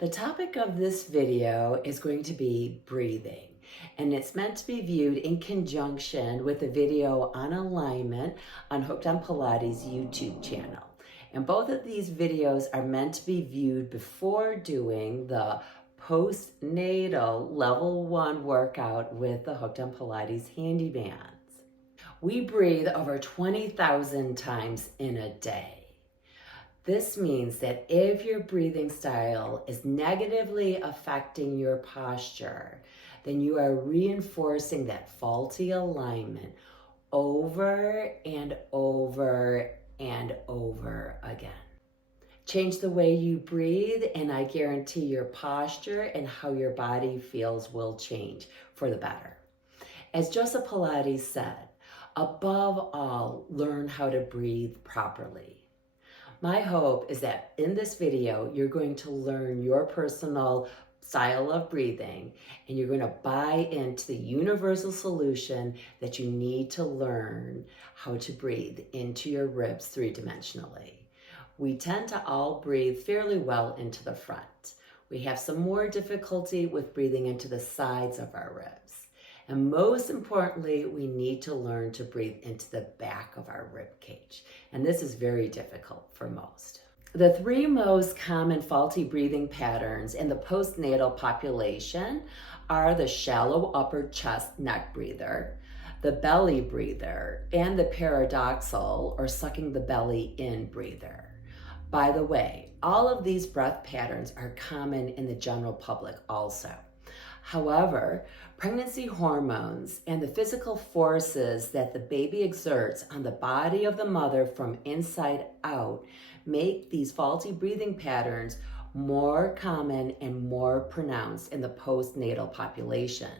The topic of this video is going to be breathing, and it's meant to be viewed in conjunction with a video on alignment on Hooked on Pilates YouTube channel. And both of these videos are meant to be viewed before doing the Post-Natal Level 1 workout with the Hooked on Pilates Handibands. We breathe over 20,000 times in a day. This means that if your breathing style is negatively affecting your posture, then you are reinforcing that faulty alignment over and over and over again. Change the way you breathe, and I guarantee your posture and how your body feels will change for the better. As Joseph Pilates said, above all, learn how to breathe properly. My hope is that in this video, you're going to learn your personal style of breathing, and you're going to buy into the universal solution that you need to learn how to breathe into your ribs three-dimensionally. We tend to all breathe fairly well into the front. We have some more difficulty with breathing into the sides of our ribs. And most importantly, we need to learn to breathe into the back of our rib cage. And this is very difficult for most. The three most common faulty breathing patterns in the postnatal population are the shallow upper chest neck breather, the belly breather, and the paradoxal or sucking the belly in breather. By the way, all of these breath patterns are common in the general public also. However, pregnancy hormones and the physical forces that the baby exerts on the body of the mother from inside out make these faulty breathing patterns more common and more pronounced in the postnatal population.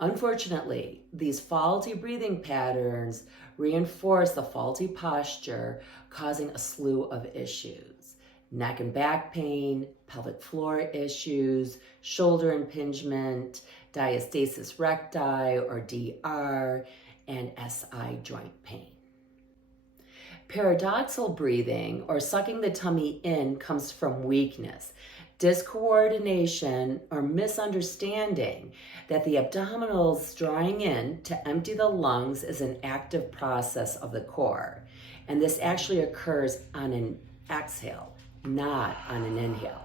Unfortunately, these faulty breathing patterns reinforce the faulty posture, causing a slew of issues. Neck and back pain, pelvic floor issues, shoulder impingement, diastasis recti or DR, and SI joint pain. Paradoxal breathing or sucking the tummy in comes from weakness, discoordination, or misunderstanding that the abdominals drawing in to empty the lungs is an active process of the core. And this actually occurs on an exhale, not on an inhale.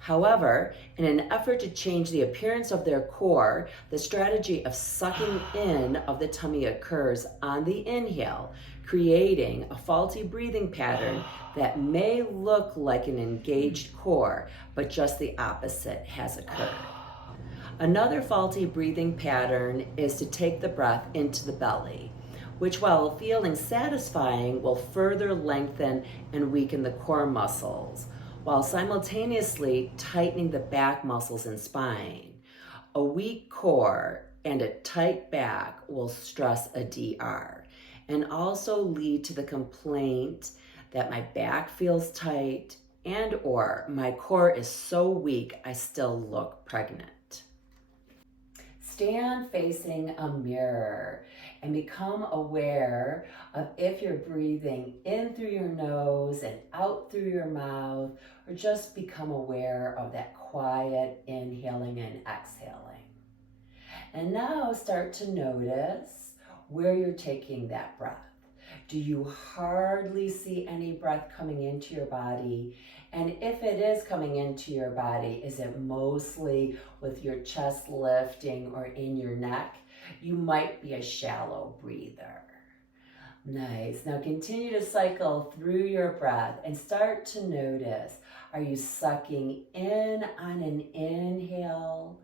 However, in an effort to change the appearance of their core, the strategy of sucking in of the tummy occurs on the inhale, creating a faulty breathing pattern that may look like an engaged core, but just the opposite has occurred. Another faulty breathing pattern is to take the breath into the belly, which, while feeling satisfying, will further lengthen and weaken the core muscles, while simultaneously tightening the back muscles and spine. A weak core and a tight back will stress a DR and also lead to the complaint that my back feels tight and or my core is so weak I still look pregnant. Stand facing a mirror and become aware of if you're breathing in through your nose and out through your mouth, or just become aware of that quiet inhaling and exhaling. And now start to notice where you're taking that breath. Do you hardly see any breath coming into your body? And if it is coming into your body, is it mostly with your chest lifting or in your neck? You might be a shallow breather. Nice. Now continue to cycle through your breath and start to notice, are you sucking in on an inhale?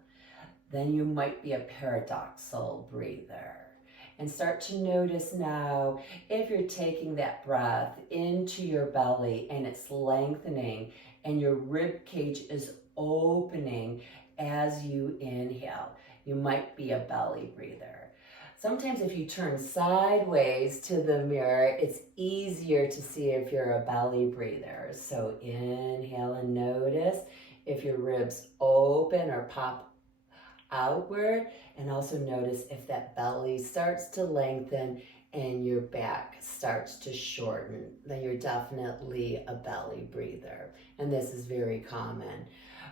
Then you might be a paradoxal breather. And start to notice now if you're taking that breath into your belly and it's lengthening and your rib cage is opening as you inhale. You might be a belly breather. Sometimes if you turn sideways to the mirror, it's easier to see if you're a belly breather. So inhale and notice if your ribs open or pop outward, and also notice if that belly starts to lengthen and your back starts to shorten, then you're definitely a belly breather. And this is very common.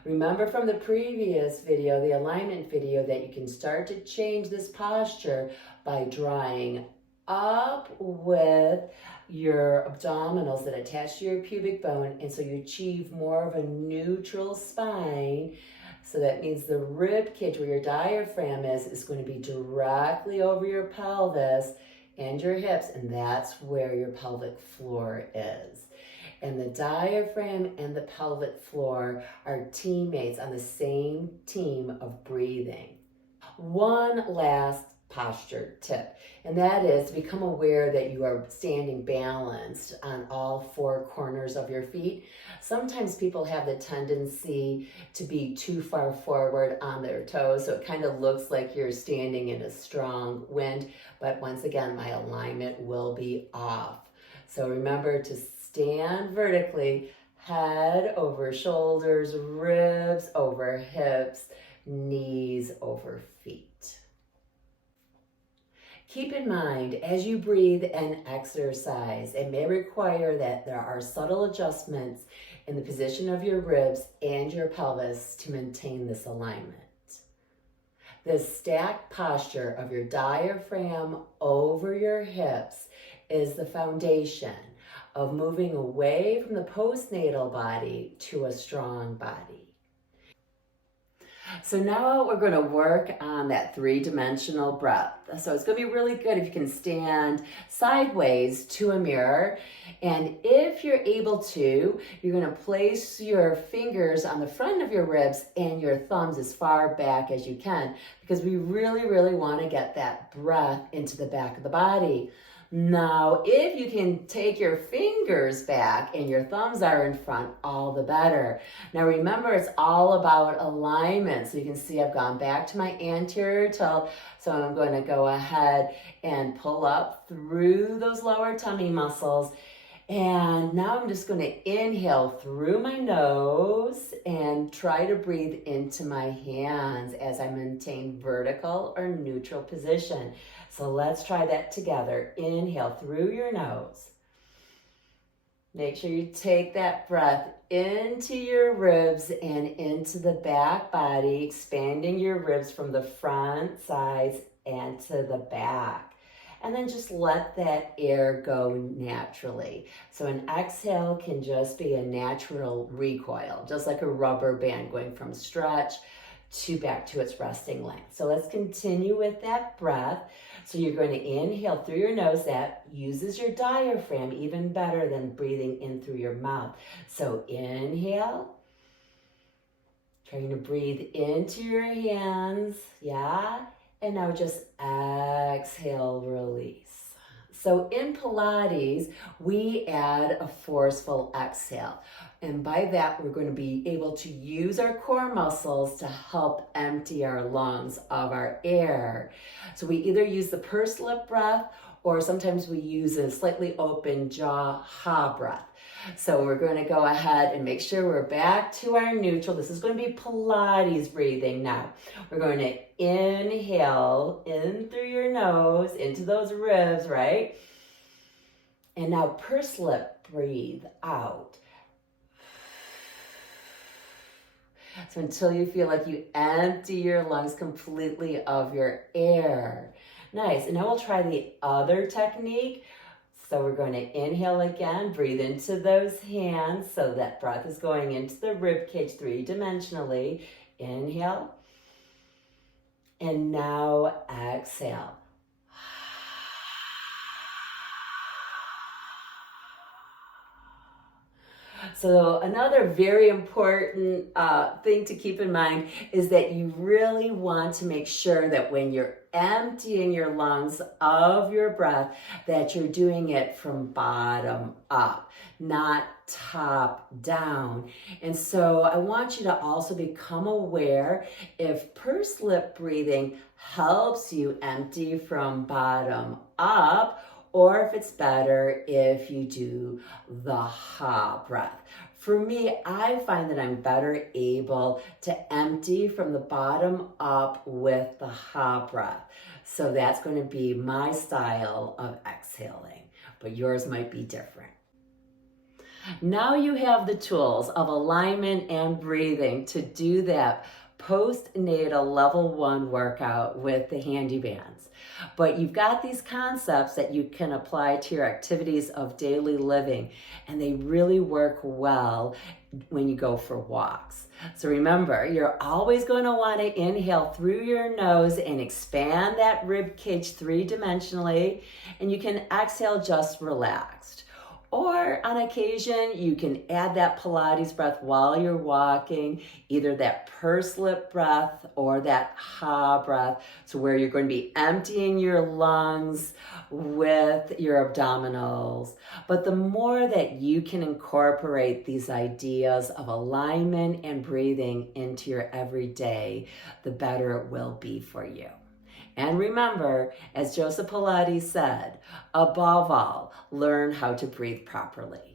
Remember from the previous video, the alignment video, that you can start to change this posture by drawing up with your abdominals that attach to your pubic bone, and so you achieve more of a neutral spine. So that means the rib cage where your diaphragm is going to be directly over your pelvis and your hips, and that's where your pelvic floor is. And the diaphragm and the pelvic floor are teammates on the same team of breathing. One last posture tip, and that is to become aware that you are standing balanced on all four corners of your feet. Sometimes people have the tendency to be too far forward on their toes, so it kind of looks like you're standing in a strong wind, but once again, my alignment will be off. So remember to stand vertically, head over shoulders, ribs over hips, knees over feet. Keep in mind, as you breathe and exercise, it may require that there are subtle adjustments in the position of your ribs and your pelvis to maintain this alignment. The stacked posture of your diaphragm over your hips is the foundation of moving away from the postnatal body to a strong body. So now we're going to work on that three-dimensional breath. So it's going to be really good if you can stand sideways to a mirror. And if you're able to, you're going to place your fingers on the front of your ribs and your thumbs as far back as you can, because we really, really want to get that breath into the back of the body. Now, if you can take your fingers back and your thumbs are in front, all the better. Now remember, it's all about alignment. So you can see I've gone back to my anterior tilt. So I'm going to go ahead and pull up through those lower tummy muscles. And now I'm just going to inhale through my nose and try to breathe into my hands as I maintain vertical or neutral position. So let's try that together. Inhale through your nose. Make sure you take that breath into your ribs and into the back body, expanding your ribs from the front, sides, and to the back. And then just let that air go naturally. So an exhale can just be a natural recoil, just like a rubber band going from stretch to back to its resting length. So let's continue with that breath. So you're going to inhale through your nose. That uses your diaphragm even better than breathing in through your mouth. So inhale. Trying to breathe into your hands. Yeah. And now just exhale, release. So in Pilates, we add a forceful exhale. And by that, we're going to be able to use our core muscles to help empty our lungs of our air. So we either use the pursed lip breath, or sometimes we use a slightly open jaw ha breath. So we're going to go ahead and make sure we're back to our neutral. This is going to be Pilates breathing now. We're going to inhale in through your nose, into those ribs, right? And now pursed lip breathe out. So until you feel like you empty your lungs completely of your air. Nice. And now we'll try the other technique. So we're going to inhale again, breathe into those hands. So that breath is going into the rib cage three-dimensionally. Inhale. And now exhale. So another very important thing to keep in mind is that you really want to make sure that when you're emptying your lungs of your breath, that you're doing it from bottom up, not top down. And so I want you to also become aware if pursed lip breathing helps you empty from bottom up, or if it's better if you do the ha breath. For me, I find that I'm better able to empty from the bottom up with the ha breath. So that's going to be my style of exhaling, but yours might be different. Now you have the tools of alignment and breathing to do that post-natal level 1 workout with the Handibands. But you've got these concepts that you can apply to your activities of daily living, and they really work well when you go for walks. So remember, you're always going to want to inhale through your nose and expand that rib cage three-dimensionally, and you can exhale just relaxed. Or on occasion, you can add that Pilates breath while you're walking, either that pursed lip breath or that ha breath, so where you're going to be emptying your lungs with your abdominals. But the more that you can incorporate these ideas of alignment and breathing into your everyday, the better it will be for you. And remember, as Joseph Pilates said, above all, learn how to breathe properly.